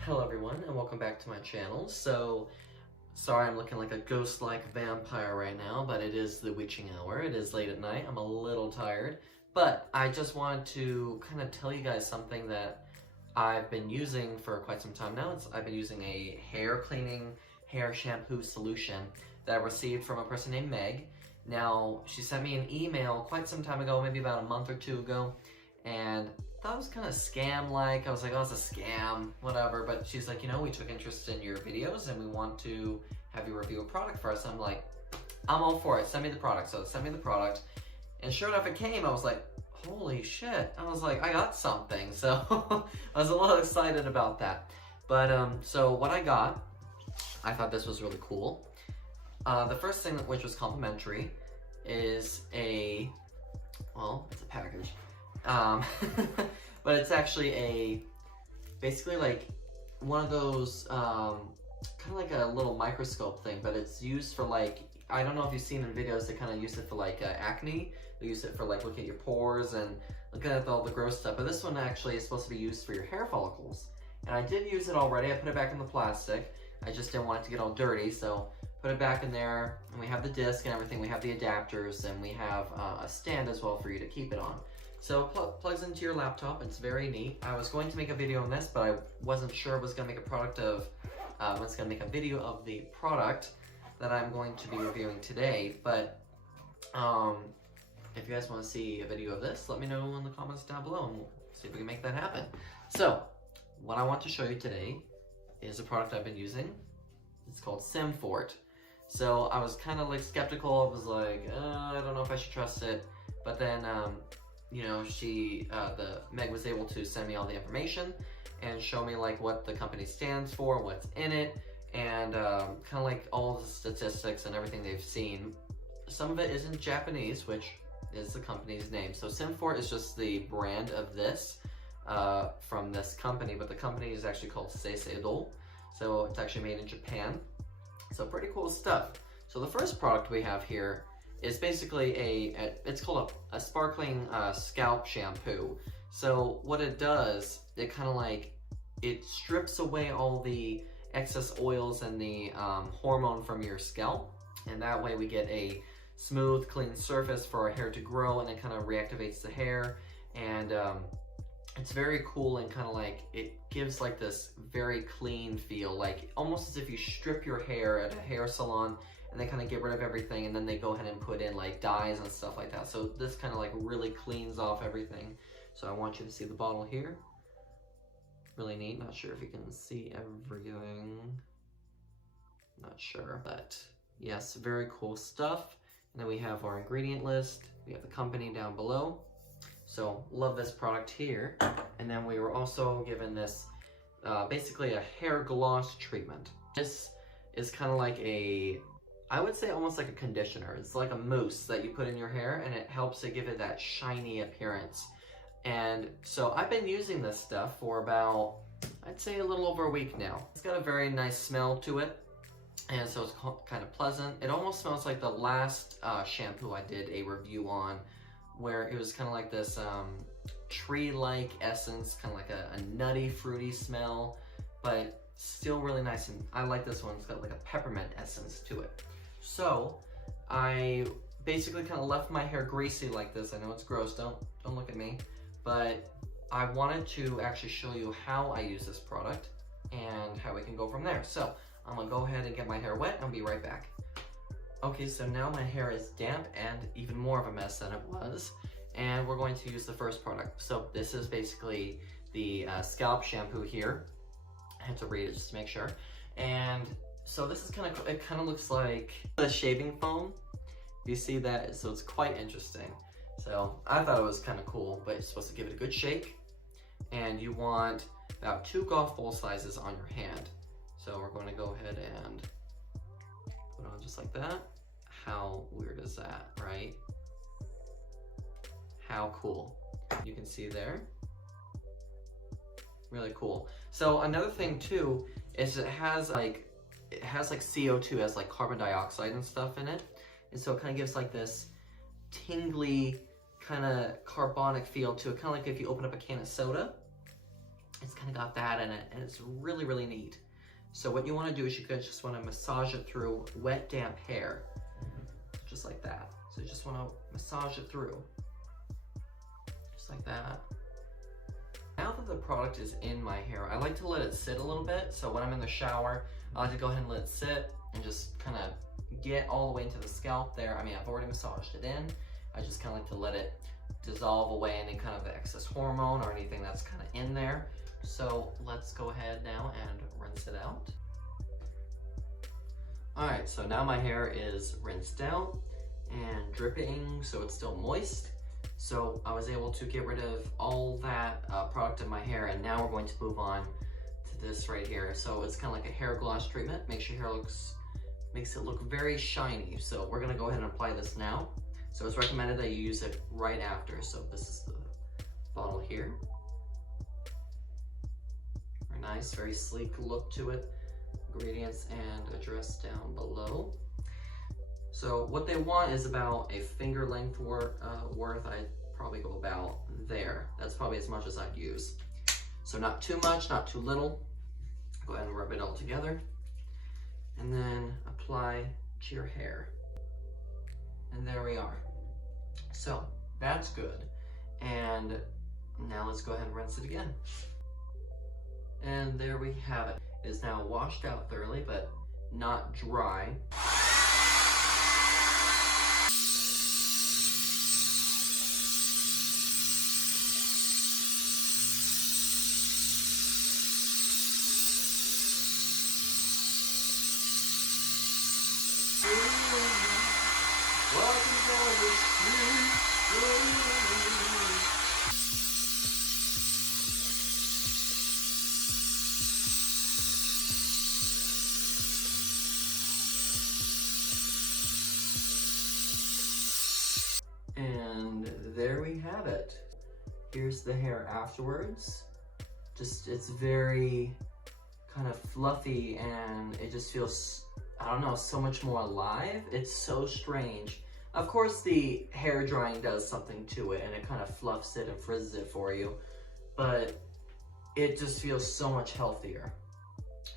Hello everyone, and welcome back to my channel. So, sorry I'm looking like a ghost-like vampire right now, but it is the witching hour. It is late at night. I'm a little tired, but I just wanted to kind of tell you guys something that I've been using for quite some time now. I've been using a hair cleaning, hair shampoo solution that I received from a person named Meg. Now, she sent me an email quite some time ago, maybe about a month or two ago, and I thought it was kind of scam-like. I was like, oh, it's a scam, whatever. But she's like, you know, we took interest in your videos and we want to have you review a product for us. I'm like, I'm all for it. Send me the product. So send me the product. And sure enough, it came. I was like, holy shit. I was like, I got something. So I was a little excited about that. But so what I got, I thought this was really cool. The first thing, which was complimentary, is well, it's a package. But it's actually basically like one of those, kind of like a little microscope thing, but it's used for like, I don't know if you've seen in videos, they kind of use it for like acne. They use it for like looking at your pores and looking at all the gross stuff, but this one actually is supposed to be used for your hair follicles. And I did use it already. I put it back in the plastic. I just didn't want it to get all dirty, so put it back in there, and we have the disc and everything. We have the adapters, and we have a stand as well for you to keep it on. So it plugs into your laptop. It's very neat. I was going to make a video on this, but I wasn't sure I was going to make a video of the product that I'm going to be reviewing today. But if you guys want to see a video of this, let me know in the comments down below, and we'll see if we can make that happen. So what I want to show you today is a product I've been using. It's called SIMFORT. So I was kind of like skeptical. I was like, I don't know if I should trust it. But then, you know, Meg was able to send me all the information and show me like what the company stands for, what's in it, and kind of like all the statistics and everything they've seen. Some of it is in Japanese, which is the company's name. So SIMFORT is just the brand of this from this company, but the company is actually called Seiseidou. So it's actually made in Japan. So pretty cool stuff. So the first product we have here is basically it's called a sparkling scalp shampoo. So what it does, it kind of like, it strips away all the excess oils and the hormone from your scalp. And that way we get a smooth, clean surface for our hair to grow, and it kind of reactivates the hair. And it's very cool, and kind of like, it gives like this very clean feel, like almost as if you strip your hair at a hair salon and they kind of get rid of everything, and then they go ahead and put in like dyes and stuff like that. So this kind of like really cleans off everything. So I want you to see the bottle here. Really neat. Not sure if you can see everything. Not sure, but yes, very cool stuff. And then we have our ingredient list. We have the company down below. So love this product here. And then we were also given this basically a hair gloss treatment. This is kind of like I would say almost like a conditioner. It's like a mousse that you put in your hair, and it helps to give it that shiny appearance. And so I've been using this stuff for about, I'd say a little over a week now. It's got a very nice smell to it, and so it's kind of pleasant. It almost smells like the last shampoo I did a review on, where it was kind of like this tree-like essence, kind of like a nutty, fruity smell, but still really nice. And I like this one. It's got like a peppermint essence to it. So I basically kind of left my hair greasy like this. I know it's gross, don't look at me, but I wanted to actually show you how I use this product and how we can go from there. So I'm gonna go ahead and get my hair wet, and I'll be right back. Okay, so now my hair is damp and even more of a mess than it was, and we're going to use the first product. So this is basically the scalp shampoo here. I had to read it just to make sure. And so this is it kind of looks like the shaving foam. You see that? So it's quite interesting. So I thought it was kind of cool, but you're supposed to give it a good shake. And you want about 2 golf ball sizes on your hand. So we're going to go ahead and put it on just like that. How weird is that, right? How cool. You can see there. Really cool. So another thing too is it has like CO2, has like carbon dioxide and stuff in it. And so it kind of gives like this tingly kind of carbonic feel to it, kind of like if you open up a can of soda. It's kind of got that in it, and it's really, really neat. So what you want to do is you just want to massage it through wet, damp hair, just like that. So you just want to massage it through, just like that. Now that the product is in my hair, I like to let it sit a little bit. So when I'm in the shower, I like to go ahead and let it sit and just kind of get all the way into the scalp there. I mean, I've already massaged it in. I just kind of like to let it dissolve away any kind of excess hormone or anything that's kind of in there. So let's go ahead now and rinse it out. All right, so now my hair is rinsed out and dripping, so it's still moist. So I was able to get rid of all that product in my hair, and now we're going to move on to this right here. So it's kind of like a hair gloss treatment. Makes it look very shiny. So we're gonna go ahead and apply this now. So it's recommended that you use it right after. So this is the bottle here. Very nice, very sleek look to it. Ingredients and address down below. So what they want is about a finger length worth. I'd probably go about there. That's probably as much as I'd use. So not too much, not too little. Go ahead and rub it all together. And then apply to your hair. And there we are. So that's good. And now let's go ahead and rinse it again. And there we have it. It is now washed out thoroughly, but not dry. And there we have it. Here's the hair afterwards. It's very kind of fluffy, and it just feels, I don't know, so much more alive. It's so strange. Of course, the hair drying does something to it, and it kind of fluffs it and frizzes it for you, but it just feels so much healthier.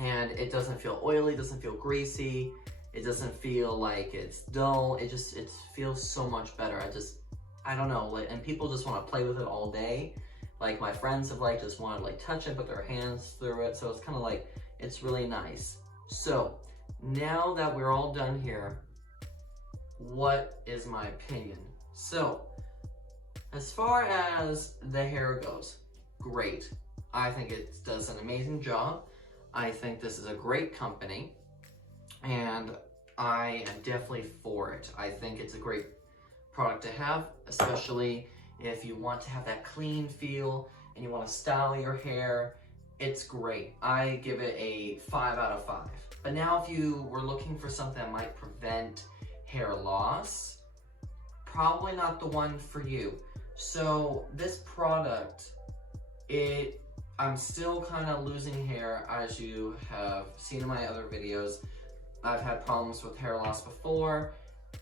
And it doesn't feel oily, doesn't feel greasy. It doesn't feel like it's dull. It feels so much better. I don't know, and people just want to play with it all day. Like my friends have just wanted to touch it, put their hands through it. So it's kind of it's really nice. So now that we're all done here, what is my opinion? So as far as the hair goes, great. I think it does an amazing job. I think this is a great company, and I am definitely for it. I think it's a great product to have, especially if you want to have that clean feel and you want to style your hair. It's great. I give it a 5 out of 5. But now if you were looking for something that might prevent hair loss, probably not the one for you. So this product, I'm still kind of losing hair, as you have seen in my other videos. I've had problems with hair loss before,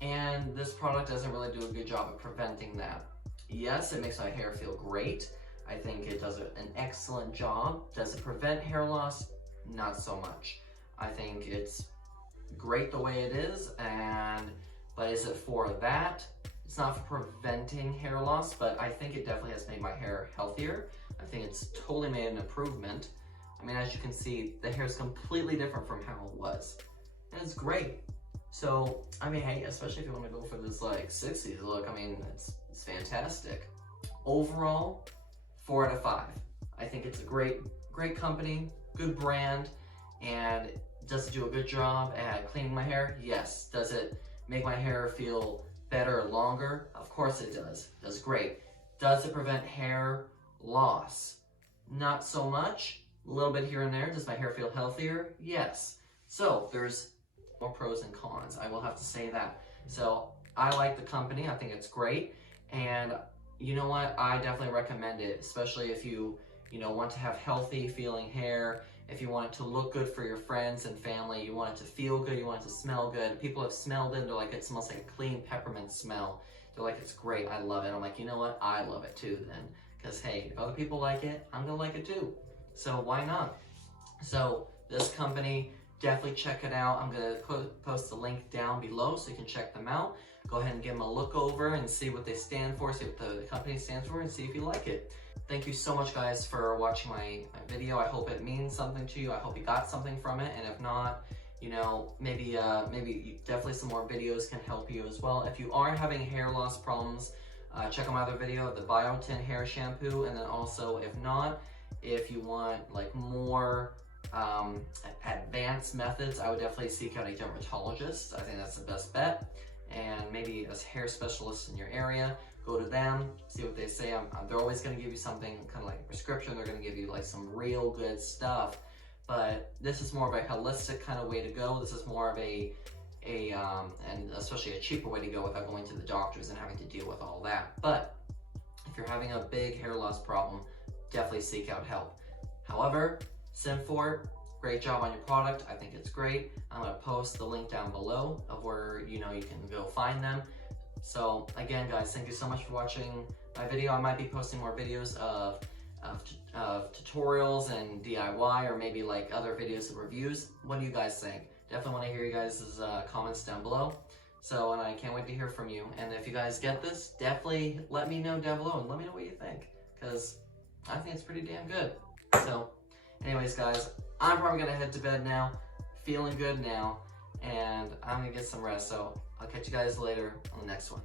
and this product doesn't really do a good job of preventing that. Yes, it makes my hair feel great. I think it does an excellent job. Does it prevent hair loss? Not so much. I think it's great the way it is, but is it for that? It's not for preventing hair loss, but I think it definitely has made my hair healthier. I think it's totally made an improvement. I mean, as you can see, the hair is completely different from how it was. And it's great. So, I mean, hey, especially if you want to go for this 60s look, I mean, it's fantastic. Overall, 4 out of 5. I think it's a great company, good brand, and does it do a good job at cleaning my hair? Yes. Does it make my hair feel better, longer? Of course it does. It does great. Does it prevent hair loss? Not so much. A little bit here and there. Does my hair feel healthier? Yes. So there's more pros and cons. I will have to say that. So I like the company. I think it's great. And you know what? I definitely recommend it, especially if you want to have healthy feeling hair, if you want it to look good for your friends and family, you want it to feel good, you want it to smell good. People have smelled it, they're like, it smells like a clean peppermint smell. they're like, it's great, I love it. I'm like, you know what? I love it too then. Because hey, if other people like it, I'm gonna like it too. So why not? So this company, definitely check it out. I'm gonna post the link down below so you can check them out. Go ahead and give them a look over and see what they stand for, see what the company stands for, and see if you like it. Thank you so much, guys, for watching my video. I hope it means something to you. I hope you got something from it, and if not, you know, maybe definitely some more videos can help you as well. If you are having hair loss problems, check out my other video, the Biotin hair shampoo, and then also, if not, if you want like more advanced methods, I would definitely seek out a dermatologist. I think that's the best bet. And maybe a hair specialist in your area, go to them, see what they say. They're always going to give you something kind of like a prescription. They're going to give you like some real good stuff, but this is more of a holistic kind of way to go. This is more of and especially a cheaper way to go without going to the doctors and having to deal with all that. But if you're having a big hair loss problem, definitely seek out help. However, SIMFORT, great job on your product. I think it's great. I'm gonna post the link down below of where you can go find them. So again, guys, thank you so much for watching my video. I might be posting more videos of tutorials and DIY, or maybe like other videos of reviews. What do you guys think? Definitely want to hear you guys' comments down below. So, and I can't wait to hear from you. And if you guys get this, definitely let me know down below and let me know what you think, because I think it's pretty damn good. So anyways, guys, I'm probably gonna head to bed now, feeling good now, and I'm gonna get some rest. So I'll catch you guys later on the next one.